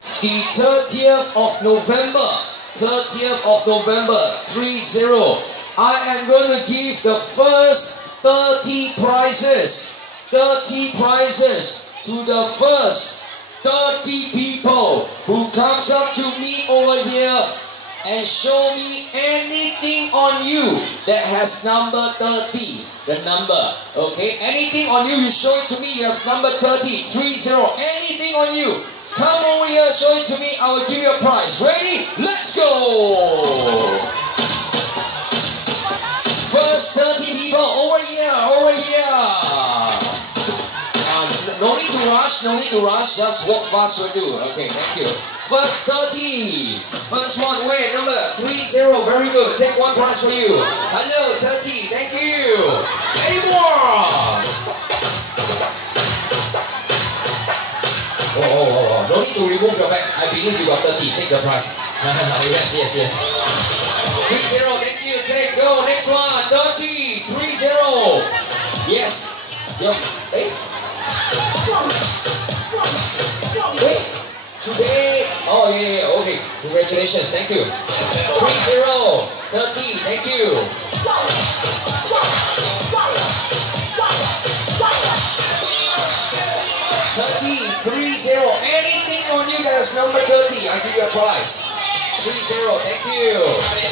The 30th of November, 30, I am going to give the first 30 prizes to the first 30 people who comes up to me over here and show me anything on you that has number 30, the number, okay? Anything on you, you show it to me, you have number 30, anything on you. Come over here, show it to me, I will give you a prize. Ready? Let's go! First 30 people, over here. No need to rush, just walk fast will do. Okay, thank you. First 30. First one, wait, number 30, very good. Take one prize for you. Hello, 30, thank you. Any more? Oh, no need to remove your bag. I believe you got 30. Take the prize. Yes. 30, thank you. Take, go. Next one. 30. Yes. Yep. Hey. Wait. Today. Oh, yeah. Okay. Congratulations. Thank you. 30. Thank you. 30. Anything on you that is number 30, I give you a prize. 30. Thank you.